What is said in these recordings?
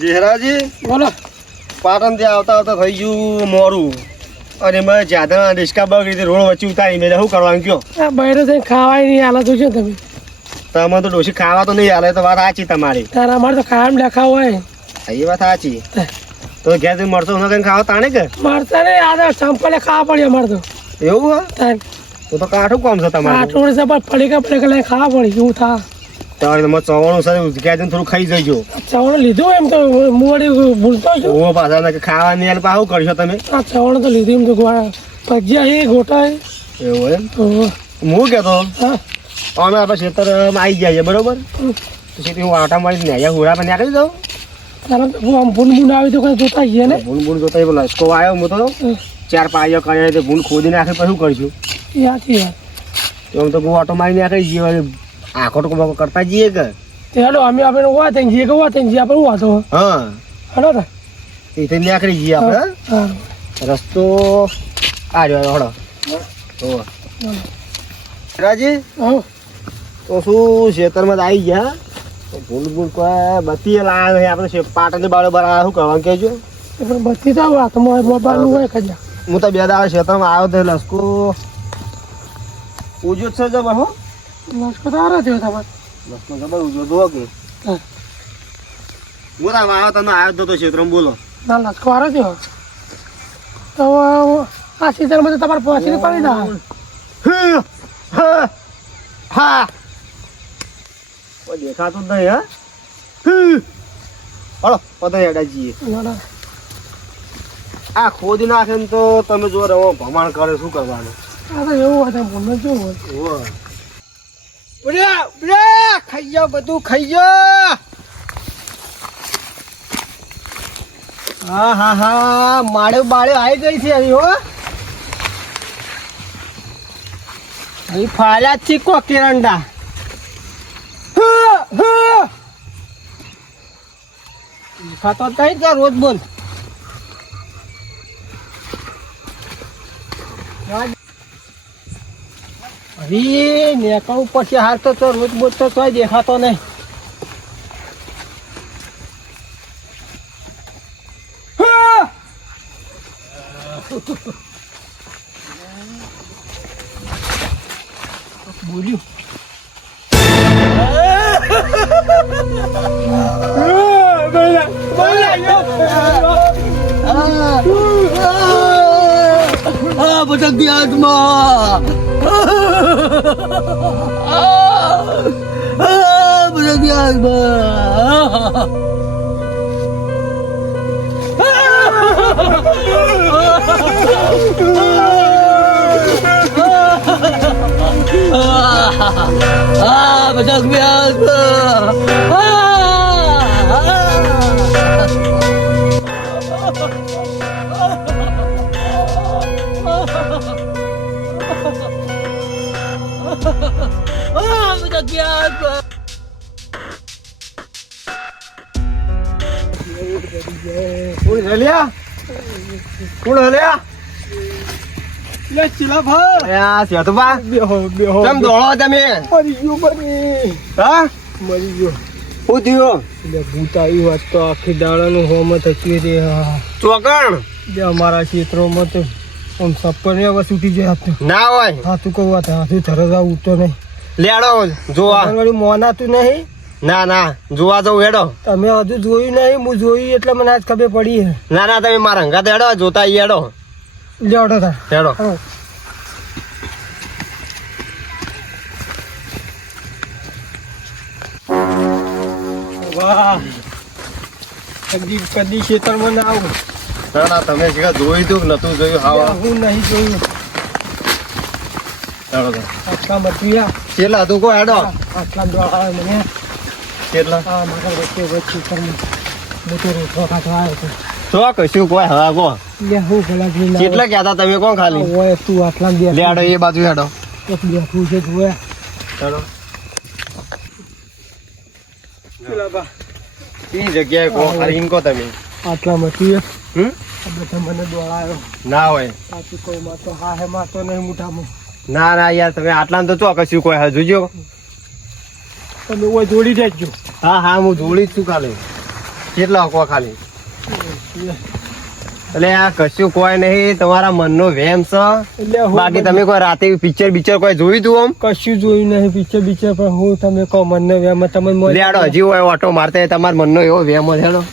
જેહરાજી બોલો. પાટણ થી આવતા આવતા થઈ ગયું મોરું અને મેં જ્યાદા રિસ્કા બગડી હતી રોડ વચ્ચે ઉતારી મેં શું કરવાનું કયો આ બહેરો થઈને ખાવાય નહીં હાલત છો તમે. તમે તો ડોશી ખાવા તો નહીં હાલે તો વાત સાચી તમારી. તારા અમારે તો ખાવાનું લખા હોય. એ વાત સાચી તો ઘેર જઈને મળશો ન કરીને ખાવા તાણે કે મારતા ને આ ચંપલે ખાવા પડે અમારે તો. એવું હે તો કાઠું કામ છે તમારે. આટલું છે પણ ફળીકા લઈને ખાવા પડે એવું થા. તમારે તમારે ચવાણું સાથે ઘેર જઈને થોડું ખાઈ જજો. ચવાણું લીધું એમ તો મુવાડી ભૂલતો છું. ઓ પાછા ખાવા નહીં આલે શું કરશો તમે? આ ચવાણું તો લીધું એમ તો ભજીયા એ ગોટા એવું એમ તો હું કહેતો હા અમે આપણે ખેતરમાં આવી ગયા છે બરોબર પછી હું આટા મારી ને અહીંયા હોરા પર નીકળી જાઉં. તારા તો આમ ભૂન ભૂન આવી તો કઈ જોતા ગયા ને ભૂન ભૂન જોતા પેલો લસકો આવ્યો હું તો 4 પાયો કરે તે ભૂન ખોદી નાખે પછી શું કરશું? યાચી યાર તો આમ તો હું આટો મારી નાખી જઈએ આખો ટકો કરતા જઈએ કે હેલો અમે આપણે ઉભા થઈને જઈએ કે ઉભા થઈને જઈએ આપણે ઉભા તો હા હેલો ને એ નીકળી જઈએ આપણે. હા રસ્તો આ રહ્યો હળો રાજી હા તો શું ખેતરમાં આવી ગયા ભૂલ ભૂલ કોઈ બત્તી લાવે આપણે પાટણ બરાબર શું કરવાનું કહેજો. પણ બધી તો હાથમાં મોબાઈલ હોય કજા. હું તો 2 દાડા ખેતરમાં આવ્યો તો લસકો ઉજો જ છે જબર હો લસકો તો આરો થયો તમારે. લસકો જબર ઉજો દો કે હા હું આમ આવ્યો તમે આવ્યો તો ખેતરમાં બોલો. ના લસકો આરો થયો તો આ સીઝનમાં તો તમારે પહોંચી પડી જાય. હા કોઈ દેખાતું જ નહીં હા હળો પતા હેડા જઈએ. આ ખોદી નાખે ને તો તમે જો રવો ભમાણ કરે શું કરવાનું? આ તો એવું હોય ભૂલ કેવું હોય ખાઈ જાઓ બધું ખાઈ જાઓ. હા હા હા માળ્યો બાળ્યો આવી ગઈ છે અહીં હો. અહીં ફાલ્યા જ ચીકો કેરંડા. ખાતો કઈ ત્યાં રોજ બોલ હરી નેકળું પછી હાર તો રોજ બોલ તો તોય દેખાતો નહીં. બોલ્યું ભટક દી હાથમાં ભટક દી હાથમાં ભટક દી કોણ હલ્યા લે ચીલા ભાઈ આ સેતુબા બેહો કેમ દોડો તમે? મરી ગયો બની હા મરી ગયો હું થયો લે ભૂત આવી વાત તો આખી દાડાનું હોમ થતી રે ચોકણ જે અમારા ક્ષેત્રોમાં તો આમ સપને હવે છૂટી જાય ના હોય હાથું કહું વાત હાથું તરત ઉઠતો નહીં લેડો જોવા વળી મોનાતું નહીં. ના ના જોવા જવું હેડો. તમે હજુ જોયું નહીં હું જોયું એટલે મને આજ ખબર પડી. ના ના તમે મારા હંગાત હેડો જોતા હેડો લેડો તા હેડો. વાહ કદી ખેતરમાં ના આવું. ના ના તમે જોયું તું નતું જોયું? હા હું નહીં જોયું. આટલા મટીયા કેટલા તું કો હેડો આટલા દોડા મને કેટલા હા મારા વચ્ચે મોટો રોટલો ખાતો આવ્યો તો કશું કોઈ હવા કો લે હું ભલા કેટલા કહેતા તમે કોણ ખાલી ઓય તું આટલા દે લેડો એ બાજુ હેડો એક બેઠું છે જોયા હેડો પેલા બા ઈ જગ્યાએ કો હરીન કો તમે આટલા મટીયા બધા મને દોડાયો ના હોય સાચું કોઈ માં તો હા હે માં તો નહીં મોટામાં. ના ના યાર તમે આટલા તો ચોકસ્યું કોઈ હા જોજો તમે ઓય જોડી દેજો. હા હા હું જોડી જ છું કાલે કેટલા હકવા ખાલી એટલે આ કશું કોઈ નહીં તમારા મનનો વહેમ છે એટલે હું બાકી તમે કોઈ રાતે પિક્ચર કોઈ જોયું તું આમ કશું જોયું નહીં પિક્ચર પણ હું તમે કહો મને વેમ તમને લેડો હજી હોય ઓટો મારતા તમારા મનનો એવો વહેમ હોય હેડો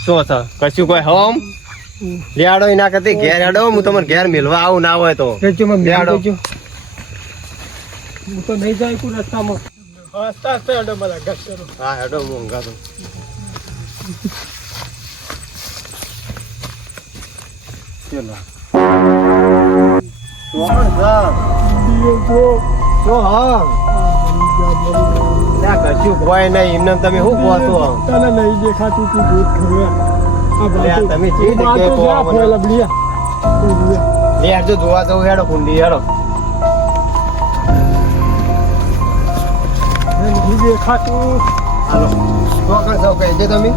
શું છે કશું કોઈ હોમ લેડો એના કરતી ઘેર હેડો હું તમારે ઘેર મિલવા આવું ના હોય તો હું લેડો તો નહીં જાય કોઈ રસ્તામાં હા હેડો હું ઊંઘા તો ચલો કશું કોઈ નહીં એમને તમે શું કહો છો તને નહીં દેખાતું તું દૂધ ખવડાવ તમે જે જગ્યાએ કહો હેડજો જોવા જવું હેડો કુંડી હેડો દેખાતું હાલો ચોકડ સૌ કહેજો તમે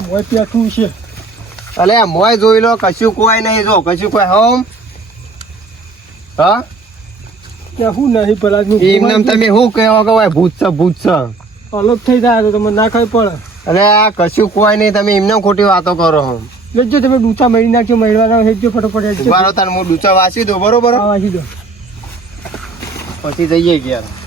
મોય પેઠું છે અલે મોય જોઈ લો કશું કોઈ નહીં જો કશું કોઈ હોમ હા ત્યાં શું નહીં પેલા એમને તમે શું કહો કે ભાઈ ભૂત છે અલગ થઈ જાય તો તમને ના ખબર પડે અરે આ કશું કોઈ નહીં તમે એમને ખોટી વાતો કરો હો લેજો તમે ડૂચા મળી નાખજો મહિનાના હેજો ફટોફટ મારો તાર હું ડૂચા વાંચી દઉં બરોબર વાંચી દો પછી જઈએ ગયા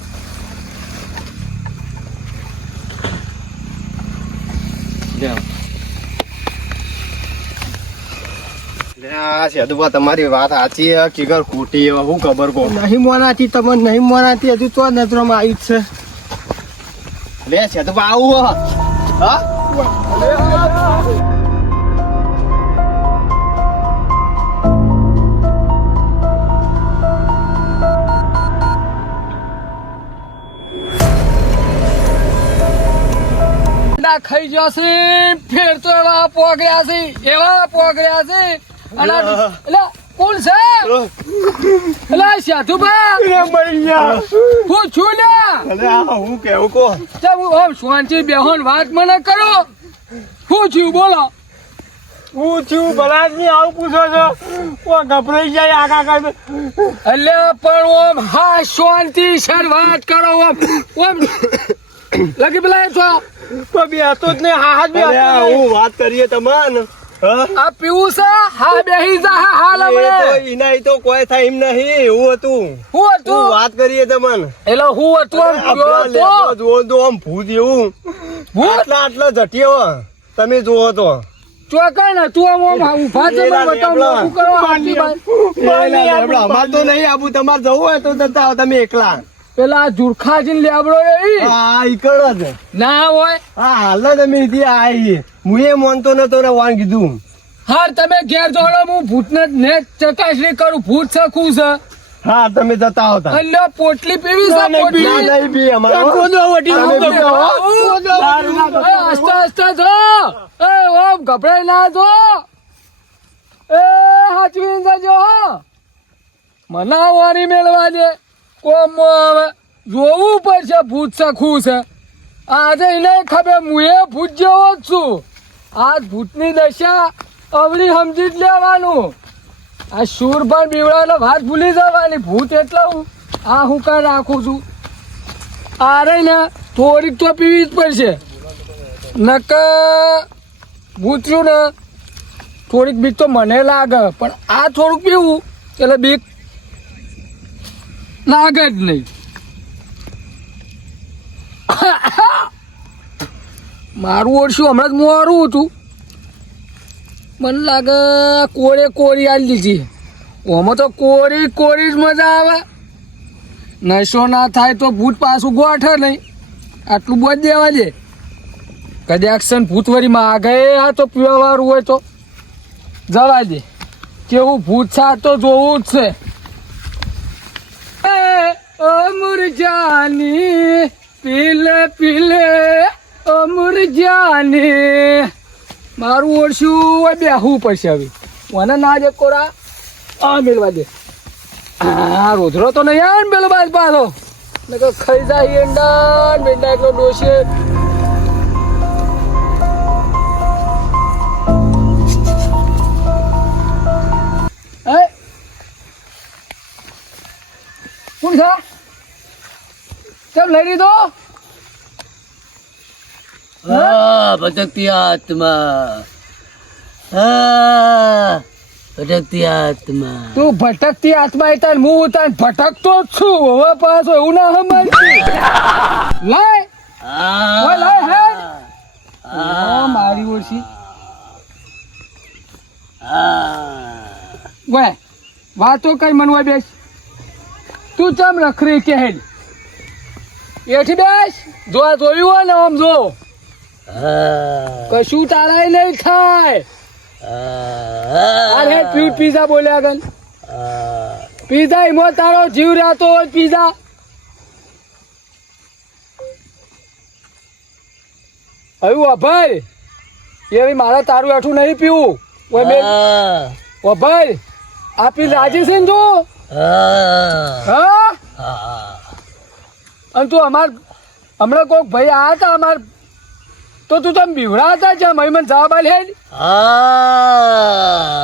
તમારી વાત સાચી કિગર ખોટી શું ખબર કો નહીં મોનાથી તમને નહીં મોનાથી હજુ તો નજરોમાં આવી જ છે લે છે તો આવું હા ખાઈ જશે ફેર તો એવા પોગડ્યા છે અને એટલે કોણ છે એટલે સાધુબા હું છું ને હું કેવું કો ઓમ શાંતિ બેહોન વાત મને કરો શું થયું બોલો હું છું ભલાદમી આવું પૂછો છો ઓ ગભરાઈ જાય આગા કર એટલે પણ ઓમ હા શાંતિ સર વાત કરો ઓમ લગી પેલા છો તો બે હતો જ ને હા હું વાત કરીએ તમાન આ પીવું છે હા બેહી જા હાલ હમણે ઇનાઈ તો કોઈ થાય એમ નહીં હું હતું વાત કરીએ તમને એટલે હું હતું જો આમ ભૂત એવું આટલા જટિયો તમે જુઓ તો ચોકા ને તું આમ ઉભા છે બતાવ કરો અમાર તો નહીં આબુ તમારે જવું હોય તો જતા તમે એકલા પેલા જુરખાજીને લેબડો હા ઈકડ જ ના હોય હા હાલ તમે આવી હું એ માનતો નતો ને વાન કીધું હા તમે ઘેર જોડો હું ભૂતને ને ચકાસણી કરું ભૂત શકું છે હા તમે જતા હતા એટલે પોટલી પીવી છે પોટલી નહીં પી અમારો આસ્તા જો એ ઓમ ગભરાઈ ના જો એ હાચવીને જજો મનાવાની મેળવા દે કોમ હવે જોવું પડશે ભૂત સખું છે આજે એને ખબર હું એ ભૂત જેવો જ છું આ ભૂતની દશા અવળી સમજી જ લેવાનું આ સુર પણ બીવડાવેલો વાત ભૂલી જવાની ભૂત એટલે આ હું કાં રાખું છું આ રહી ને થોડીક તો પીવી જ પડશે નક ભૂતર્યું ને થોડીક બીક તો મને લાગે પણ આ થોડુંક પીવું એટલે બીક લાગે જ નહીં મારું ઓળશું હમણાં જ મોરું હતું મને લાગે કોરી આલી દીધી ઓમાં તો કોરી જ મજા આવે નશો ના થાય તો ભૂત પાછું ગોઠે નહીં આટલું બોજ દેવા દે કદાચ ભૂત વળી માગે આ તો પીવા વાળું હોય તો જવા દે કેવું ભૂત છે તો જોવું જ છે અમરજાની પીલે અમરજાની મારું ઓળશું હોય બેહવું પડશે હવે મને ના દે કોરા આ મેળવા દે હા રોધરો તો નહીં આવે ને પેલો બાદ પાછો ને કે ખાઈ જાય એંડા મેંડા એટલો ડોસે કોણ છે ચમ લઈ લીધો ભટકતી આત્મા ભટકતી આત્મા તું ભટકતી આત્મા એ તાર હું તાર ભટકતો જ છું હવે પાછો એવું ના સમજતી લાય ઓય લાય હે મારી ઓછી ઓય વાતો કઈ મનવા બેસ તું ચમ રખરી કે હેડ એઠી બેસ જો આ જોયું હોય ને આમ જો કશું તારાય નહીં થાય અરે પીઝા બોલ્યા ગન પીઝા એમાં તારો જીવ રહેતો હોય પીઝા હવે ભાઈ એ મારે તારું આઠું નહીં પીવું ઓય બેન ઓ ભાઈ આપી રાજી છે ને તું હા અને તું અમાર હમણાં કોક ભાઈ આ હતા અમાર તો તું તમે બીવડા હતા છે મને જવાબ આલે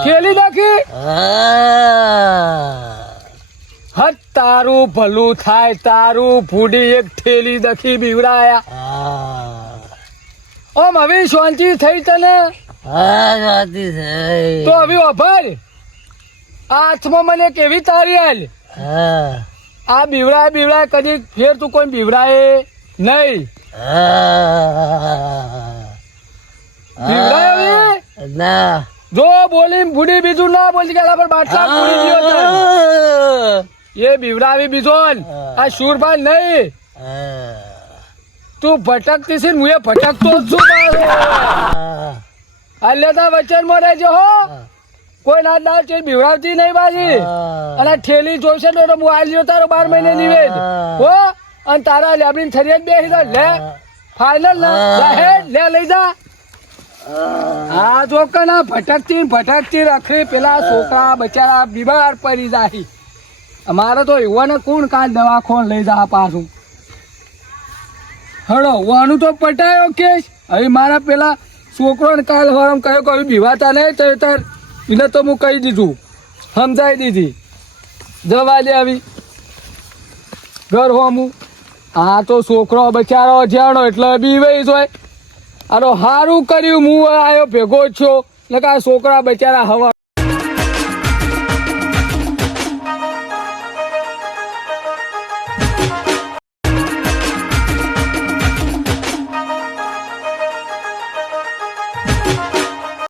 ખેલી નાખી હટ તારું ભલું થાય તારું ફૂડી એક ઠેલી દખી બીવડાયા ઓમ હવે શાંતિ થઈ તને તો હવે અભર હાથમાં મને કેવી તારી આલ આ બીવડાય કદી ફેર તું કોઈ બીવડાય નહીં ના જો બોલી બુડી બીજું ના બોલી ગયેલા પર બાટલા પૂરી ગયો એ બીવડાવી બીજો આ શુરભાઈ નહીં તું ભટકતી છે હું એ ભટકતો જ છું અલ્યતા વચન માં રહેજો હો કોઈ ના દાવ છે બીવડાવતી નહીં બાજી અને ઠેલી જોઈશે તો હું આલ્યો તારો 12 મહિને નિવેદ હો અને તારા લેબડી ફરિયાદ બેસી લે ફાઈનલ લે લઈ જા આ જો કના ભટકતી રખડી પેલા છોકરા બચારા બીમાર પડી જાય અમારે તો યુવાને કોણ કાલ દવાખાન લઈ જા પાછું હળો વાનું તો પટાયો કેસ હવે મારા પેલા છોકરોને કાલ હરમ કયો કયું બીવાતા નહીં તો તાર એને તો હું કહી દીધું સમજાવી દીધી જવા દે આવી ઘર હોમું આ તો છોકરો બચારો જાણો એટલે બીવાઈ જોય આનો સારું કર્યું હું આવ્યો ભેગો છો ને કા છોકરા બચારા હવા